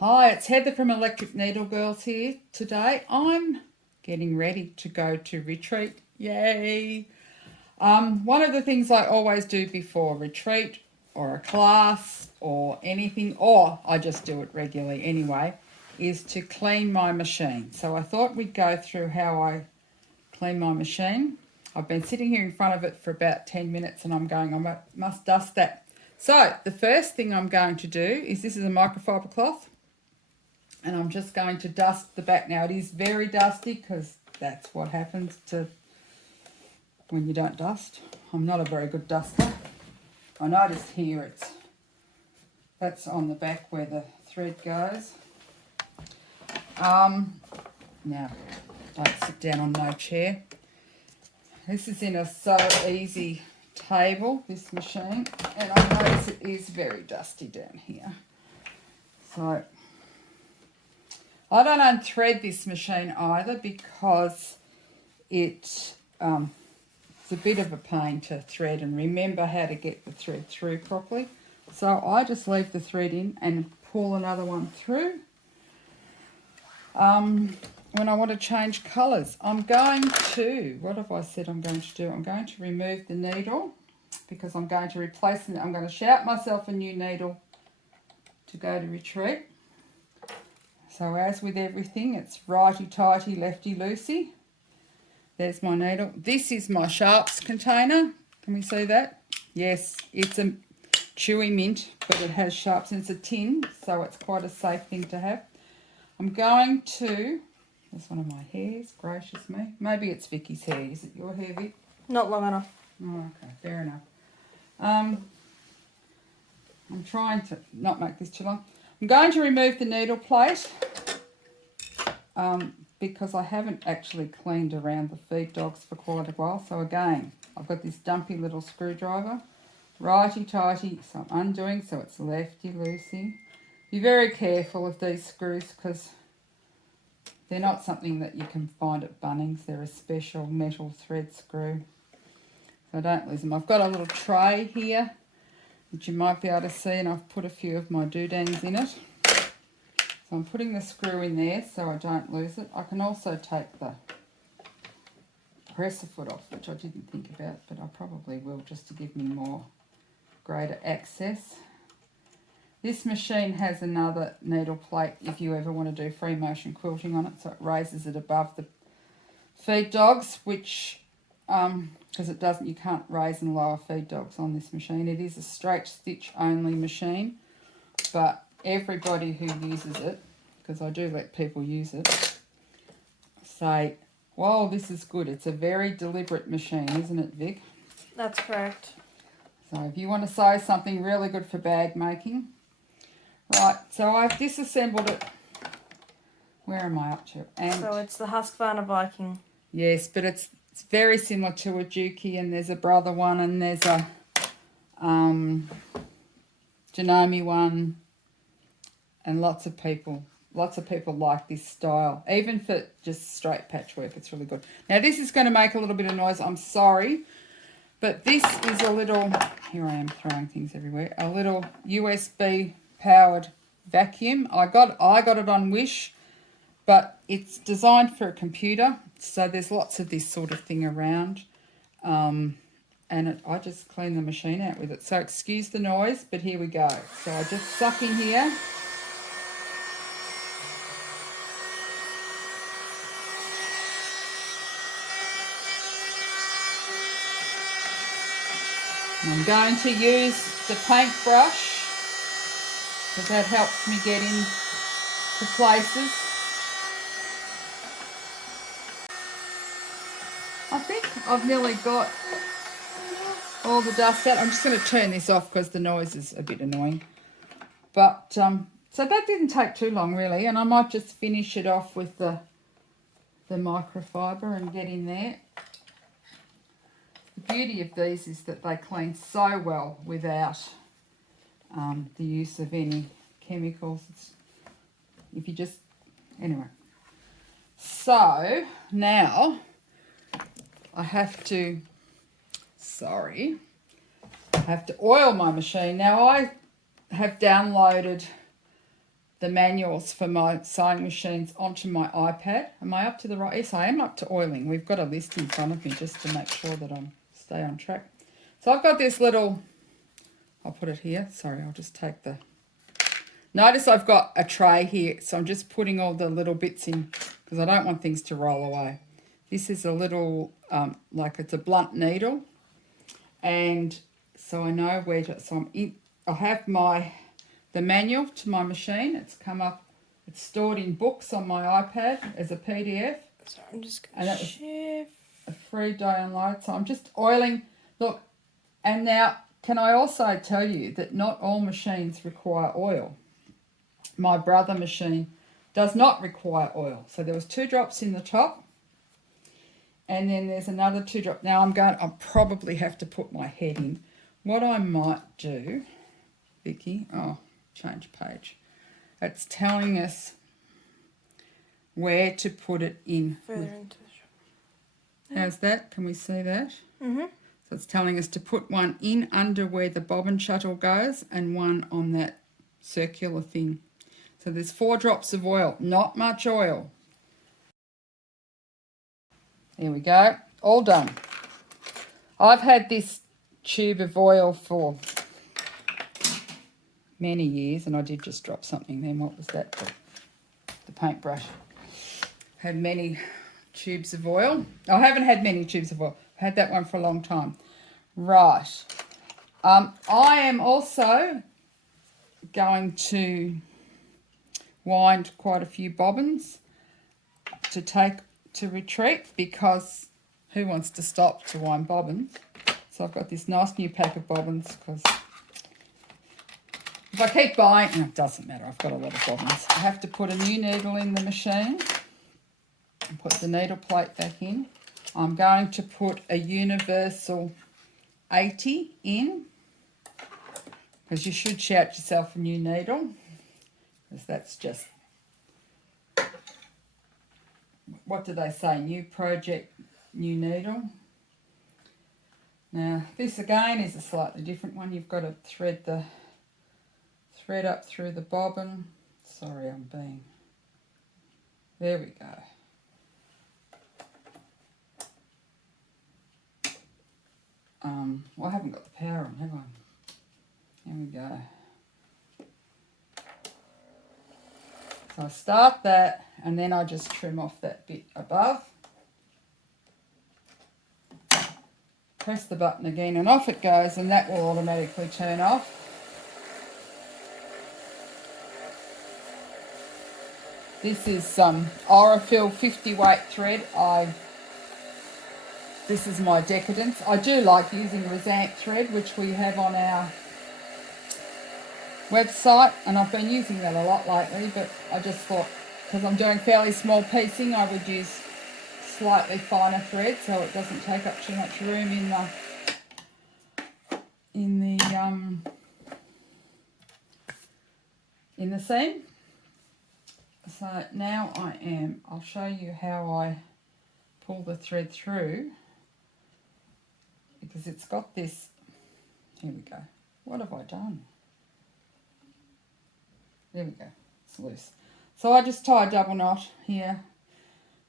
Hi, it's Heather from Electric Needle Girls here. Today I'm getting ready to go to retreat. Yay! One of the things I always do before retreat or a class or anything, or I just do it regularly anyway, is to clean my machine. So I thought we'd go through how I clean my machine. I've been sitting here in front of it for about 10 minutes and I'm going, I must dust that. So the first thing I'm going to do is, this is a microfiber cloth, and I'm just going to dust the back. Now it is very dusty because that's what happens to when you don't dust. I'm not a very good duster. I noticed here that's on the back where the thread goes. Now don't sit down on no chair. This is in a So Easy table, this machine, and I notice it is very dusty down here. So I don't unthread this machine either because it's a bit of a pain to thread and remember how to get the thread through properly. So I just leave the thread in and pull another one through. When I want to change colours, I'm going to, what have I said I'm going to do? I'm going to remove the needle because I'm going to replace it. I'm going to shout myself a new needle to go to retreat. So as with everything, it's righty-tighty, lefty-loosey. There's my needle. This is my sharps container. Can we see that? Yes, it's a chewy mint, but it has sharps and it's a tin, so it's quite a safe thing to have. I'm going to, there's one of my hairs, gracious me. Maybe it's Vicky's hair. Is it your hair, Vic? Not long enough. Oh, okay, fair enough. I'm trying to not make this too long. I'm going to remove the needle plate because I haven't actually cleaned around the feed dogs for quite a while. So again, I've got this dumpy little screwdriver, righty-tighty, so I'm undoing so it's lefty-loosey. Be very careful of these screws because they're not something that you can find at Bunnings. They're a special metal thread screw, so don't lose them. I've got a little tray here that you might be able to see, and I've put a few of my doodangs in it. So I'm putting the screw in there so I don't lose it. I can also take the presser foot off, which I didn't think about, but I probably will just to give me more greater access. This machine has another needle plate if you ever want to do free motion quilting on it, so it raises it above the feed dogs, which because it doesn't, you can't raise and lower feed dogs on this machine. It is a straight stitch only machine, but everybody who uses it, because I do let people use it, say, "Whoa, this is good." It's a very deliberate machine, isn't it, Vic? That's correct. So if you want to sew something really good for bag making. Right, so I've disassembled it. Where am I up to? And So it's the Husqvarna Viking. yes, but it's very similar to a Juki, and there's a brother one, and there's a Janome one, and lots of people like this style, even for just straight patchwork. It's really good. Now this is going to make a little bit of noise. I'm sorry, but this is a little, here I am throwing things everywhere, a little USB powered vacuum. I got it on Wish, but it's designed for a computer, so there's lots of this sort of thing around, and I just clean the machine out with it. So excuse the noise, but here we go. So I just suck in here. I'm going to use the paintbrush because that helps me get into places. I think I've nearly got all the dust out. I'm just going to turn this off because the noise is a bit annoying. But so that didn't take too long really, and I might just finish it off with the microfiber and get in there. The beauty of these is that they clean so well without the use of any chemicals. If you just, anyway. So now I have to oil my machine. Now I have downloaded the manuals for my sewing machines onto my iPad. Am I up to the right? Yes, I am up to oiling. We've got a list in front of me just to make sure that I stay on track. So I've got this little, I'll put it here. Sorry, I'll just take the, notice I've got a tray here. So I'm just putting all the little bits in because I don't want things to roll away. This is a little, like it's a blunt needle. And so I know where to, so I have the manual to my machine. It's come up, it's stored in books on my iPad as a PDF. So I'm just going to shift. A free download. So I'm just oiling. Look, and now can I also tell you that not all machines require oil. My brother machine does not require oil. So there was 2 drops in the top. And then there's another 2 drops. Now I'll probably have to put my head in. What I might do, Vicky, change page. It's telling us where to put it in. Further into the shop. How's that? Can we see that? Mm-hmm. So it's telling us to put one in under where the bobbin shuttle goes and one on that circular thing. So there's 4 drops of oil, not much oil. There we go, all done. I've had this tube of oil for many years, and I did just drop something then. What was that? The paintbrush. Had many tubes of oil. I haven't had many tubes of oil. I've had that one for a long time. Right. I am also going to wind quite a few bobbins to retreat, because who wants to stop to wind bobbins? So I've got this nice new pack of bobbins, because if I keep buying, it doesn't matter, I've got a lot of bobbins. I have to put a new needle in the machine and put the needle plate back in. I'm going to put a universal 80 in, because you should shout yourself a new needle, because that's just, what do they say, new project, new needle. Now this again is a slightly different one. You've got to thread up through the bobbin. Sorry, there we go. Well, I haven't got the power on, have I? There we go. So I start that, and then I just trim off that bit above. Press the button again, and off it goes, and that will automatically turn off. This is Orifil 50 weight thread. This is my Decadence. I do like using Resant thread, which we have on our website, and I've been using that a lot lately, but I just thought, because I'm doing fairly small piecing, I would use slightly finer thread so it doesn't take up too much room in the seam. So now I'll show you how I pull the thread through, because it's got this, here we go. What have I done? There we go, it's loose. So I just tie a double knot here,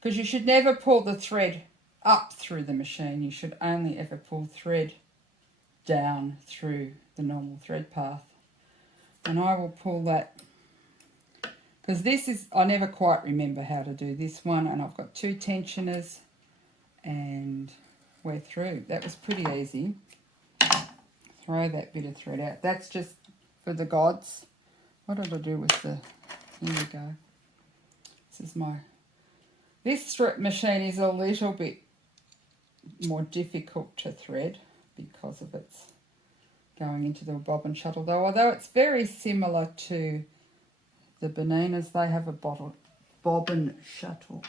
because you should never pull the thread up through the machine. You should only ever pull thread down through the normal thread path. And I will pull that, because this is, I never quite remember how to do this one, and I've got 2 tensioners, and we're through. That was pretty easy. Throw that bit of thread out. That's just for the gods. What did I do with the, here we go. This machine is a little bit more difficult to thread because of its going into the bobbin shuttle, though. Although it's very similar to the Boninas, they have a bobbin shuttle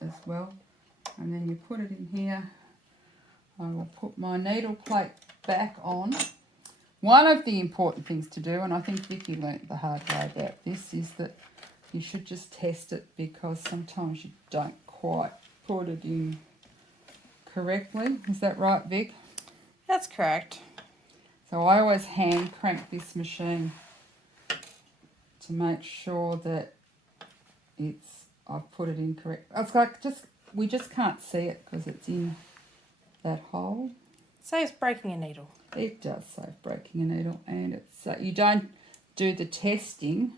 as well. And then you put it in here. I will put my needle plate back on. One of the important things to do, and I think Vicky learnt the hard way about this, is that you should just test it, because sometimes you don't quite put it in correctly. Is that right, Vic? That's correct. So I always hand crank this machine to make sure that I've put it in correct. It's like we just can't see it because it's in that hole. Saves breaking a needle. It does save breaking a needle, and it's you don't do the testing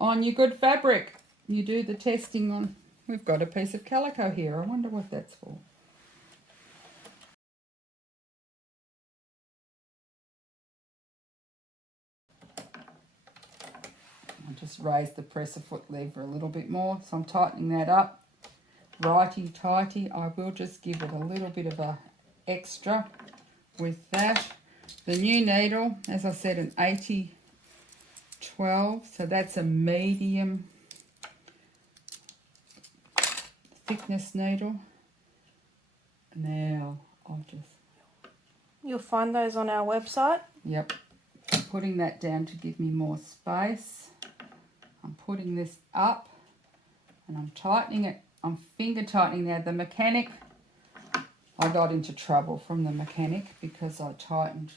on your good fabric. You do the testing on. We've got a piece of calico here. I wonder what that's for. I'll just raise the presser foot lever a little bit more, so I'm tightening that up. Righty tighty. I will just give it a little bit of a extra with that. The new needle, as I said, an 80-12, so that's a medium thickness needle. Now I'll just... You'll find those on our website. Yep. I'm putting that down to give me more space. I'm putting this up and I'm tightening it. I'm finger tightening now. The mechanic, I got into trouble from the mechanic because I tightened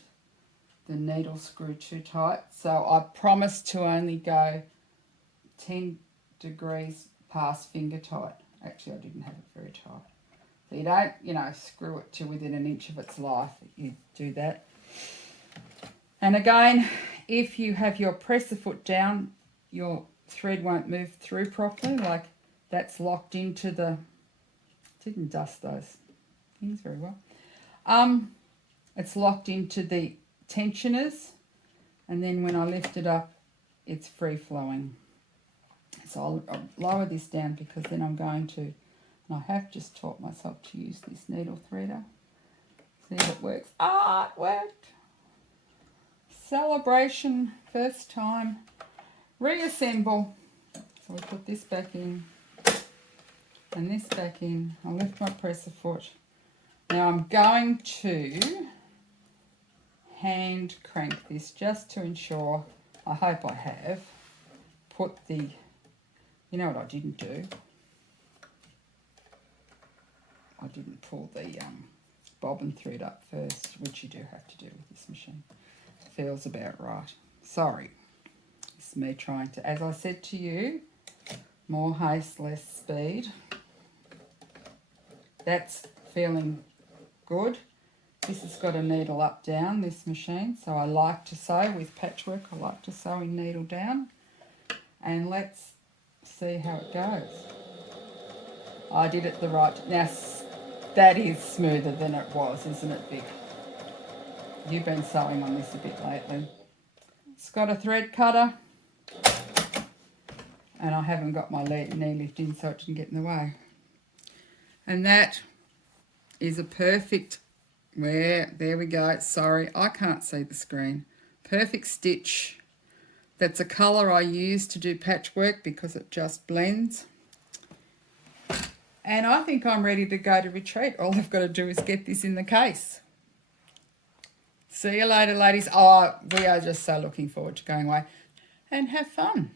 the needle screw too tight. So I promised to only go 10 degrees past finger tight. Actually, I didn't have it very tight. So you don't, screw it to within an inch of its life. You do that. And again, if you have your presser foot down, your thread won't move through properly. Like that's locked into the... Didn't dust those things very well. It's locked into the tensioners, and then when I lift it up, it's free flowing. So I'll lower this down because then I'm going to, and I have just taught myself to use this needle threader. See if it works. Ah, it worked. Celebration, first time. Reassemble. So we put this back in and this back in. I'll lift my presser foot. Now I'm going to hand crank this just to ensure, I hope I have, put the, you know what I didn't do? I didn't pull the bobbin thread up first, which you do have to do with this machine. Feels about right. Sorry. It's me trying to, as I said to you, more haste, less speed. That's feeling good. This has got a needle up down, this machine. So I like to sew with patchwork. I like to sew in needle down. And let's see how it goes. I did it the right... Now, that is smoother than it was, isn't it, Vic? You've been sewing on this a bit lately. It's got a thread cutter. And I haven't got my knee lift in so it didn't get in the way. And that is a perfect... There we go. Sorry, I can't see the screen. Perfect stitch. That's a colour I use to do patchwork because it just blends. And I think I'm ready to go to retreat. All I've got to do is get this in the case. See you later, ladies. Oh, we are just so looking forward to going away and have fun.